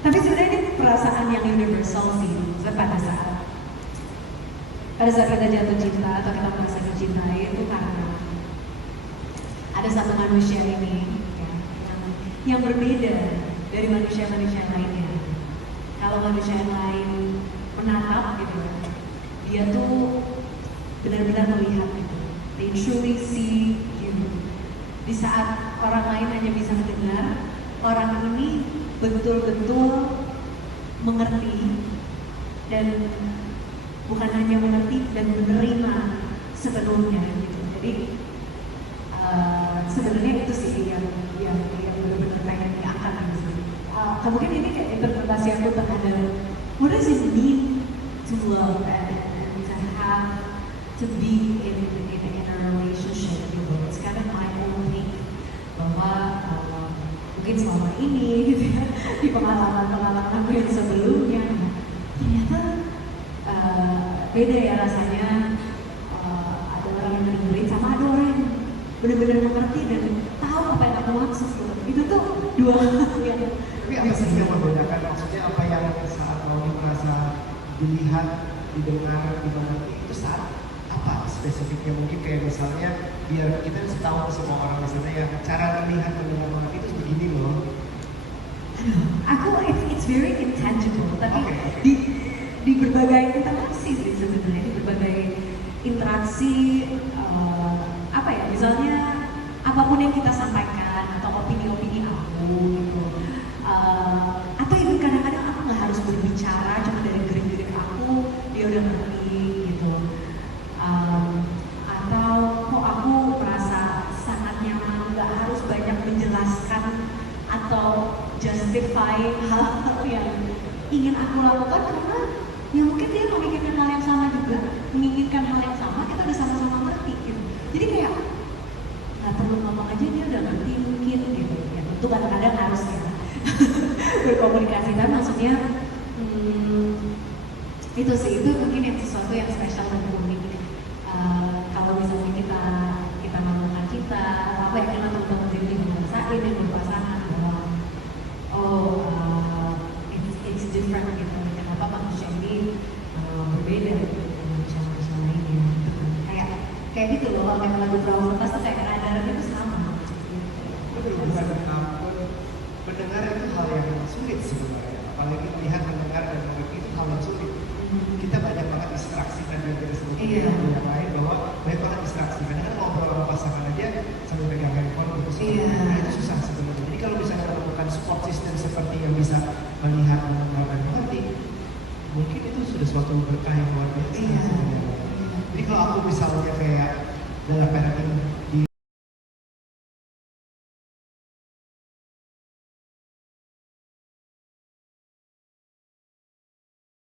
Tapi sebenarnya ini perasaan yang universal sih. Pada saat kita jatuh cinta atau kita merasa dicintai itu karena ada satu manusia ini ya, yang berbeda dari manusia-manusia lainnya. Kalau manusia yang lain menatap gitu, dia tuh benar-benar melihat gitu. They truly see you. Di saat orang lain hanya bisa mendengar, orang ini betul-betul mengerti dan bukan hanya mengerti dan menerima sepenuhnya gitu. Jadi sebenarnya itu sih yang benar-benar pengen diangkat gitu. Mungkin ini kayak interpretasi aku terhadap what does it mean to love and to have to be in a relationship gitu. It's kind of my own thing bahwa mungkin selama ini gitu ya, di pengalaman-pengalaman aku yang sebelumnya ternyata beda ya rasanya ada orang yang dengerin sama ada orang yang benar-benar mengerti dan tahu apa yang aku maksud gitu. Itu tuh dua yang tapi apa sih yang membedakan, maksudnya apa yang saat Naomi merasa dilihat, didengar, dimengerti itu saat apa spesifiknya? Mungkin kayak misalnya biar kita bisa tahu semua orang di sana ya cara melihat dan mendengar itu begini loh. Aku it's very intangible tapi Okay. di berbagai interaksi sih sebenarnya, di berbagai interaksi apa ya, misalnya apapun yang kita sampaikan atau opini-opini aku gitu, atau even kadang-kadang aku nggak harus berbicara, cuma dari gerak-gerik aku dia udah ngerti gitu, atau kok aku merasa sangat nyaman nggak harus banyak menjelaskan atau justify hal-hal yang ingin aku lakukan karena ya mungkin dia memikirkan hal yang sama juga, menginginkan hal yang sama, kita udah sama-sama ngerti gitu. Jadi kayak nggak perlu ngomong aja dia udah ngerti mungkin gitu. Ya tentu kadang-kadang harus ya berkomunikasi, kan maksudnya itu sih, itu mungkin yang sesuatu yang spesial dan unik. Kalau misalnya kita ngomongkan kita apa yang kita teman-teman sendiri ngerasain yang berpasangan bahwa it's different gitu. Kenapa manusia ini berbeda gitu dengan manusia-manusia lainnya gitu. Kayak gitu loh, kalau kayak lagu Flower Fest tuh kayak kesadaran itu sama. Betul, bukan ampun. Mendengar itu hal yang sulit sebenarnya. Apalagi melihat, mendengar dan mengerti itu hal yang sulit. Kita banyak banget distraksi kan dari tersebut yang lain, bahwa banyak banget distraksi. Kadang-kadang ngobrol sama pasangan aja sambil pegang handphone gitu. Nah, itu susah sebenarnya. Jadi kalau misalnya menemukan support system seperti yang bisa melihat, mendengar dan mengerti, mungkin itu sudah suatu berkah yang luar biasa sebenarnya. Jadi kalau aku misalnya kayak